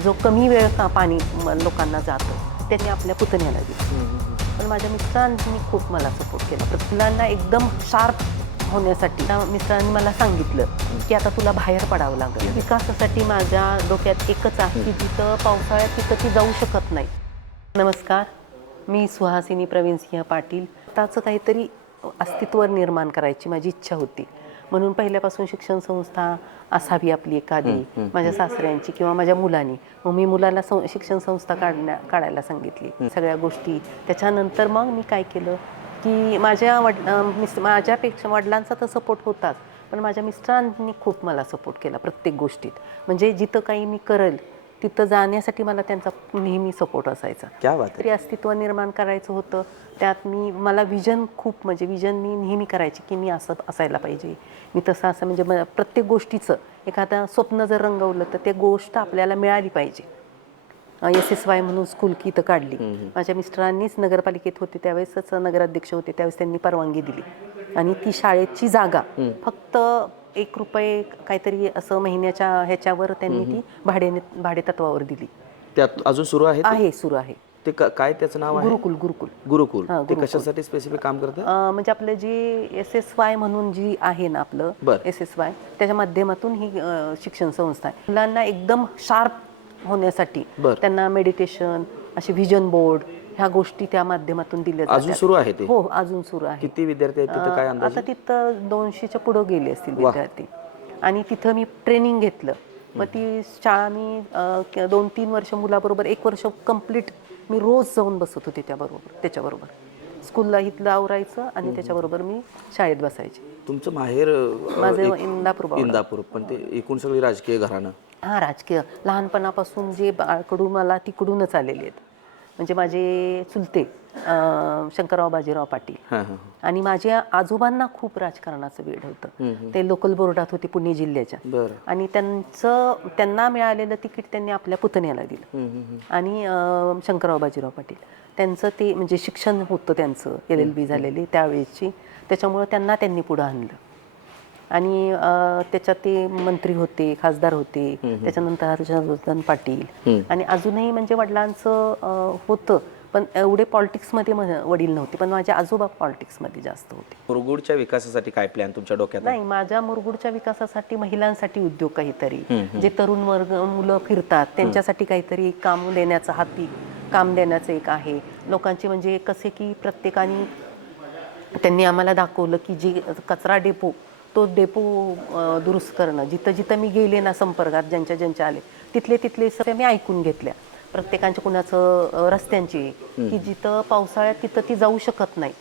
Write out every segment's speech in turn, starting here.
जो कमी वेळ का पाणी म- लोकांना जातं त्यांनी आपल्या पुतण्याला दिलं. पण माझ्या मिस्टरांनी खूप मला सपोर्ट केला. पण मुलांना एकदम शार्प होण्यासाठी त्या मिस्टरांनी मला सांगितलं की आता तुला बाहेर पडावं लागेल. विकासासाठी माझ्या डोक्यात एकच आहे की जिथं पावसाळ्यात तिथं ती जाऊ शकत नाही. नमस्कार मी सुहासिनी प्रवीण सिंह पाटील. त्याचं काहीतरी अस्तित्व निर्माण करायची माझी इच्छा होती. म्हणून पहिल्यापासून शिक्षण संस्था असावी आपली एखादी माझ्या सासऱ्यांची किंवा माझ्या मुलांनी. मग मी मुलाला शिक्षण संस्था काढण्या काढायला सांगितली सगळ्या गोष्टी. त्याच्यानंतर मग मी काय केलं की माझ्या वड माझ्यापेक्षा वडिलांचा तर सपोर्ट होताच. पण माझ्या मिस्टरांनी खूप मला सपोर्ट केला प्रत्येक गोष्टीत. म्हणजे जिथं काही मी करेल तिथं जाण्यासाठी मला त्यांचा नेहमी सपोर्ट असायचा. तरी अस्तित्व निर्माण करायचं होतं. त्यात मी मला विजन खूप म्हणजे विजन मी नेहमी करायची की मी असं असायला पाहिजे. मी तसं असं म्हणजे म- प्रत्येक गोष्टीचं एखादं स्वप्न जर रंगवलं तर ते गोष्ट आपल्याला मिळाली पाहिजे. एस एस वाय म्हणून स्कूल की इथं काढली. माझ्या मिस्टरांनीच नगरपालिकेत होते त्यावेळेसच नगराध्यक्ष होते त्यावेळेस त्यांनी परवानगी दिली. आणि ती शाळेची जागा. फक्त एक रुपये काहीतरी असं महिन्याच्या ह्याच्यावर त्यांनी ती भाडे भाडे तत्वावर दिली. त्यात अजून सुरू आहे? आहे सुरू आहे. ते काय त्याचं नाव आहे? गुरुकुल गुरुकुल. गुरुकुल. ते. कशासाठी स्पेसिफिक काम करतं? म्हणजे आपलं जी एस एस वाय म्हणून जी आहे ना आपलं. एस एस वाय त्याच्या माध्यमातून ही शिक्षण संस्था आहे. मुलांना एकदम शार्प होण्यासाठी. त्यांना मेडिटेशन असे व्हिजन बोर्ड ह्या गोष्टी त्या माध्यमातून दिल्या अजून. सुरू आहे ते? हो अजून सुरू आहे. किती विद्यार्थी आहेत तिथं? काय अंदाज आता तिथं दोनशेच्या पुढं गेले असतील. विद्यार्थी. आणि तिथं मी ट्रेनिंग घेतलं. मग ती शाळा मी अं, क- दोन तीन वर्ष मुलाबरोबर एक वर्ष कंप्लीट मी रोज जाऊन बसत होते त्याबरोबर त्याच्याबरोबर. स्कूलला इथलं आवरायचं आणि त्याच्याबरोबर मी शाळेत बसायचे. तुमचं माहेर अ, माझं एक- इंदापूर बावडा. इंदापूर पण ते एकूण सगळी राजकीय घराणं. हा राजकीय. लहानपणापासून जे बाळकडून मला तिकडूनच आलेले आहेत. म्हणजे माझे चुलते शंकरराव बाजीराव पाटील. आणि माझ्या आजोबांना खूप राजकारणाचं वेळ होतं. ते लोकल बोर्डात होते पुणे जिल्ह्याच्या. आणि त्यांचं त्यांना मिळालेलं तिकीट त्यांनी आपल्या पुतण्याला दिलं. आणि शंकरराव बाजीराव पाटील. त्यांचं ते म्हणजे शिक्षण होतं त्यांचं. एल एल बी झालेली त्यावेळेची. त्याच्यामुळं त्यांना त्यांनी पुढं आणलं. आणि त्याच्यात ते मंत्री होते खासदार होते. त्याच्यानंतर हर्षवर्धन पाटील. आणि अजूनही म्हणजे वडिलांचं होतं. पण एवढे पॉलिटिक्समध्ये वडील नव्हते. पण माझे आजोबा पॉलिटिक्समध्ये जास्त होते. मुरगुडच्या विकासासाठी काय प्लॅन तुमच्या डोक्यात? नाही माझ्या मुरगुडच्या विकासासाठी महिलांसाठी उद्योग काहीतरी. जे तरुण वर्ग मुलं फिरतात त्यांच्यासाठी काहीतरी काम देण्याचं हाती काम देण्याचं एक आहे. लोकांचे म्हणजे कसे की प्रत्येकाने त्यांनी आम्हाला दाखवलं की जी कचरा डेपो तो डेपो दुरुस्त करणं जिथं जिथं मी गेले ना संपर्कात ज्यांच्या ज्यांच्या आले तिथले तिथले सगळे मी ऐकून घेतल्या. प्रत्येकांच्या कुणाचं रस्त्यांची की जिथं पावसाळ्यात तिथं ती जाऊ शकत नाही.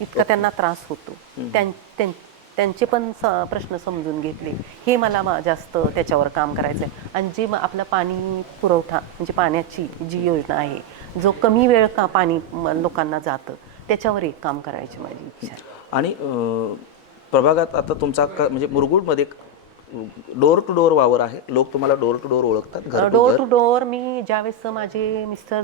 इतका त्यांना त्रास होतो. त्यां- त्यां- त्यांचे पण प्रश्न समजून घेतले. हे मला जास्त त्याच्यावर काम करायचं आहे आणि जे आपलं पाणी पुरवठा म्हणजे पाण्याची जी योजना आहे जो कमी वेळ का पाणी लोकांना जातं त्याच्यावर एक काम करायची माझी इच्छा आणि प्रभागात आता तुमचा क- म्हणजे मुरगुडमध्ये डोर टू डोर वावर आहे. लोक तुम्हाला डोर टू डोर ओळखतात घर टू डोर मी ज्यावेळेस माझे मिस्टर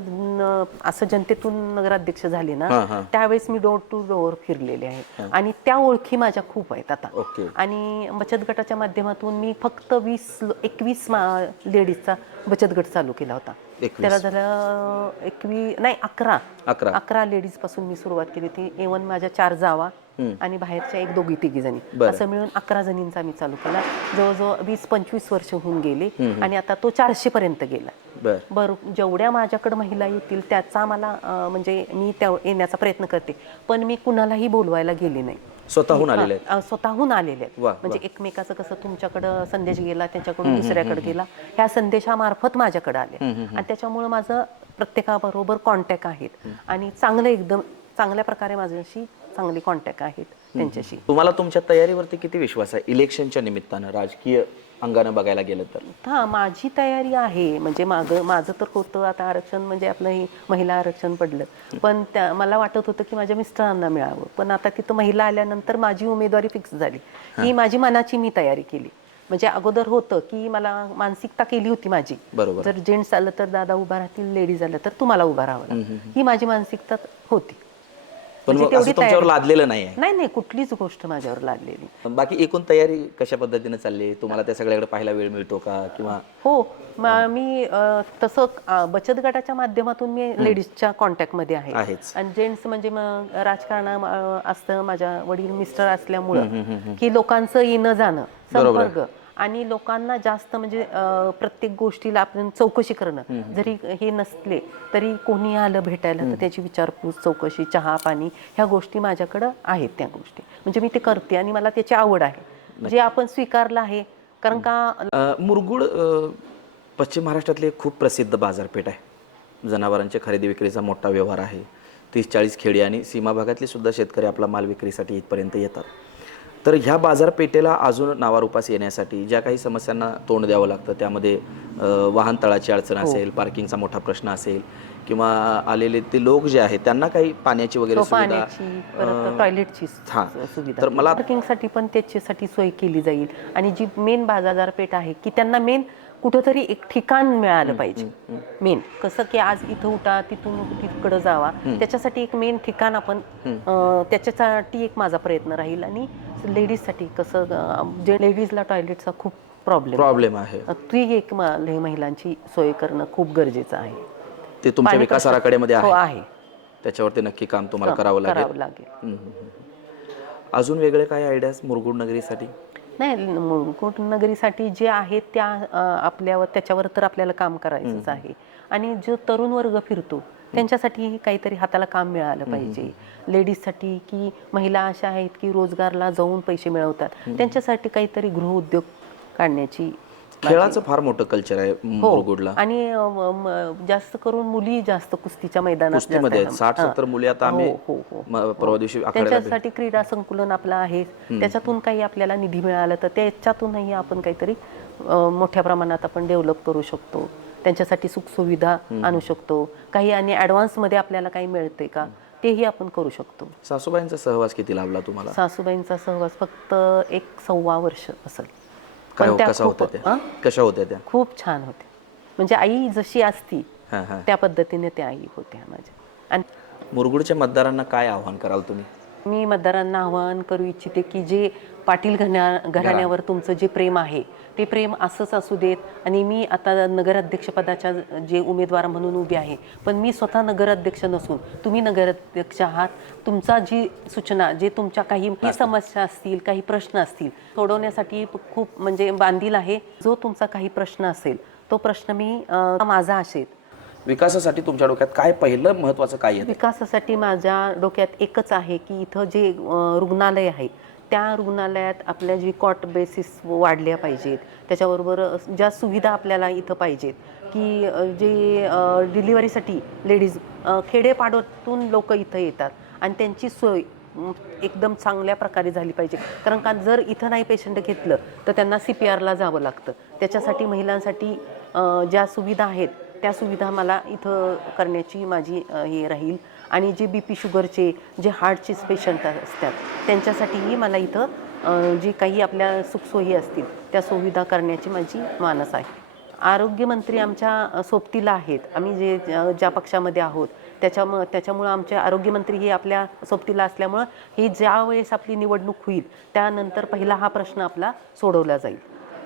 असं जनतेतून नगराध्यक्ष झाले ना. त्यावेळेस मी डोर टू डोर फिरलेले आहे. आणि त्या ओळखी माझ्या खूप आहेत आता. ओके. आणि बचत गटाच्या माध्यमातून मी फक्त वीस एकवीस लेडीजचा बचत गट चालू केला होता. 21. त्याला झालं एकवी नाही अकरा. अकरा. अकरा लेडीजपासून मी सुरुवात केली. होती इव्हन माझ्या चार जावा आणि बाहेरच्या एक दोघी तिघी जणी. असं मिळून अकरा जणींचा मी चालू केला. जवळजवळ वीस पंचवीस वर्ष होऊन गेले आणि आता तो चारशे पर्यंत गेला. बर. बर जेवढ्या माझ्याकडे महिला येतील त्याचा मला म्हणजे मी त्या येण्याचा प्रयत्न करते. पण मी कुणालाही बोलवायला गेले नाही. स्वतःहून आलेले आहेत. अं, स्वतःहून आलेले आहेत. वा, म्हणजे एकमेकाचं कसं तुमच्याकडं संदेश गेला त्यांच्याकडून दुसऱ्याकडे गेला ह्या संदेशामार्फत माझ्याकडे आले. आणि त्याच्यामुळे माझं प्रत्येकाबरोबर कॉन्टॅक्ट आहेत. आणि चांगलं एकदम चांगल्या प्रकारे माझ्याशी चांगले कॉन्टॅक्ट आहेत त्यांच्याशी. तुम्हाला तुमच्या तयारीवरती किती विश्वास आहे? इलेक्शनच्या निमित्तानं राजकीय अंगानं बघायला गेलं तर? हा माझी तयारी आहे. म्हणजे मागं माझं तर होतं आता आरक्षण म्हणजे आपलं हे महिला आरक्षण पडलं. पण त्या मला वाटत होतं की माझ्या मिस्टरांना मिळावं. पण आता तिथं महिला आल्यानंतर माझी उमेदवारी फिक्स झाली. ही. माझी मनाची मी तयारी केली. म्हणजे अगोदर होतं की मला मानसिकता केली होती माझी. बरोबर. जर जेंट्स आलं तर दादा उभा राहतील लेडीज आलं तर तुम्हाला उभा राहावं. ही माझी मानसिकता होती. पण म्हणजे मग तेवढी असं तुमच्यावर लादलेलं नाही आहे नाही नाही कुठलीच गोष्ट माझ्यावर लागलेली. बाकी एकूण तयारी कशा पद्धतीने चालली? तुम्हाला त्या सगळ्याकडे पाहायला वेळ मिळतो का? किंवा हो म- मी अ, तसं अ, बचत गटाच्या माध्यमातून मी लेडीजच्या कॉन्टॅक्टमध्ये आहे. आहेच. आणि जेंट्स म्हणजे मग राजकारण अ, असतं माझ्या वडील मिस्टर असल्यामुळं की लोकांचं येणं जाणं संपर्क. आणि लोकांना जास्त म्हणजे प्रत्येक गोष्टीला आपण चौकशी करणं. जरी हे नसले तरी कोणी आलं भेटायला तर त्याची विचारपूस चौकशी चहा पाणी ह्या गोष्टी माझ्याकडं आहेत त्या गोष्टी. म्हणजे मी ते करते आणि मला त्याची आवड आहे. जे आपण स्वीकारलं आहे कारण का मुरगुड पश्चिम महाराष्ट्रातली एक खूप प्रसिद्ध बाजारपेठ आहे. जनावरांच्या खरेदी विक्रीचा मोठा व्यवहार आहे. तीस चाळीस खेडी आणि सीमा भागातले सुद्धा शेतकरी आपला माल विक्रीसाठी इथपर्यंत येतात. तर ह्या बाजारपेठेला अजून नावारूपास येण्यासाठी ज्या काही समस्यांना तोंड द्यावं लागतं त्यामध्ये वाहन तळाची अडचण असेल पार्किंगचा मोठा प्रश्न असेल किंवा आलेले ते लोक जे आहेत त्यांना काही पाण्याची वगैरे सुविधा टॉयलेटची हा. सुविधा. तर मला- पार्किंगसाठी पण त्याच्यासाठी सोय केली जाईल. आणि जी मेन बाजारपेठ आहे की त्यांना मेन कुठंतरी एक ठिकाण मिळालं पाहिजे. मेन कसं की आज इथं उठा तिथून तिकडं जावा. त्याच्यासाठी एक मेन ठिकाण आपण त्याच्यासाठी एक माझा प्रयत्न राहील. आणि लेडीजसाठी कसं जे लेडीजला टॉयलेटचा खूप प्रॉब्लेम प्रॉब्लेम आहे. ती एक महिलांची सोय करणं खूप गरजेचं आहे. ते तुमच्या विकास आराखड्यामध्ये हो आहे. त्याच्यावरती नक्की काम तुम्हाला करावं लागेल. अजून वेगळे काय आयडियाज मुरगुड नगरीसाठी? नाही. मुकुट नगरीसाठी जे आहेत त्या आपल्यावर त्याच्यावर तर आपल्याला काम करायचंच आहे. आणि जो तरुण वर्ग फिरतो त्यांच्यासाठी काहीतरी हाताला काम मिळालं पाहिजे. लेडीजसाठी की महिला अशा आहेत की रोजगारला जाऊन पैसे मिळवतात. त्यांच्यासाठी काहीतरी गृहउद्योग काढण्याची खेळाचं फार मोठं कल्चर आहे मुरगुडला. आणि जास्त करून मुली जास्त कुस्तीच्या मैदानात कुस्तीमध्ये. साठ हां. सत्तर मुली आता आम्ही हो, हो, हो. परवा दिवशी त्यांच्यासाठी क्रीडा संकुलन आपलं आहे. त्याच्यातून काही आपल्याला निधी मिळाला तर त्याच्यातूनही आपण काहीतरी मोठ्या प्रमाणात आपण डेव्हलप करू शकतो. त्यांच्यासाठी सुखसुविधा आणू शकतो. काही आणि ॲडव्हान्समध्ये आपल्याला काही मिळते का? तेही आपण करू शकतो. सासूबाईंचा सहवास किती लाभला तुम्हाला? सासूबाईंचा सहवास फक्त एक सव्वा वर्ष असेल. काय पण त्या कसा खूप- होत्या त्या? अं? कशा होत्या त्या? खूप छान होते म्हणजे आई जशी असती हा हा. त्या पद्धतीने त्या आई होत्या माझ्या. आणि मुरगुडच्या मतदारांना काय आव्हान कराल तुम्ही? मी मतदारांना आवाहन करू इच्छिते की जे पाटील घराण्या घराण्यावर तुमचं जे प्रेम आहे ते प्रेम असंच असू देत आणि मी आता नगराध्यक्षपदाच्या जे उमेदवार म्हणून उभे आहे पण मी स्वतः नगराध्यक्ष नसून तुम्ही नगराध्यक्ष आहात. तुमचा जी सूचना जे तुमच्या काही समस्या असतील काही प्रश्न असतील सोडवण्यासाठी खूप म्हणजे बांधील आहे. जो तुमचा काही प्रश्न असेल तो प्रश्न मी माझा असेल. विकासासाठी तुमच्या डोक्यात काय पहिलं महत्वाचं काय आहे विकासासाठी माझ्या डोक्यात एकच आहे की इथं जे रुग्णालय आहे त्या रुग्णालयात आपल्या जी कॉट बेसिस वाढल्या पाहिजेत. त्याच्याबरोबर ज्या सुविधा आपल्याला इथं पाहिजेत की जे डिलिव्हरीसाठी लेडीज खेडेपाडोतून लोक इथं येतात आणि त्यांची सोय एकदम चांगल्या प्रकारे झाली पाहिजे. कारण का जर इथं नाही पेशंट घेतलं तर त्यांना सी पी आरला जावं लागतं. त्याच्यासाठी महिलांसाठी ज्या सुविधा आहेत त्या सुविधा मला इथं करण्याची माझी हे राहील. आणि जे बी पी शुगरचे जे हार्टचे पेशंट असतात त्यांच्यासाठीही मला इथं जे काही आपल्या सुखसोयी असतील त्या सुविधा करण्याची माझी मानस आहे. आरोग्यमंत्री आमच्या सोबतीला आहेत. आम्ही जे ज्या पक्षामध्ये आहोत त्याच्याम त्याच्यामुळं आमचे आरोग्यमंत्री हे आपल्या सोबतीला असल्यामुळं ही ज्या वेळेस आपली निवडणूक होईल त्यानंतर पहिला हा प्रश्न आपला सोडवला जाईल.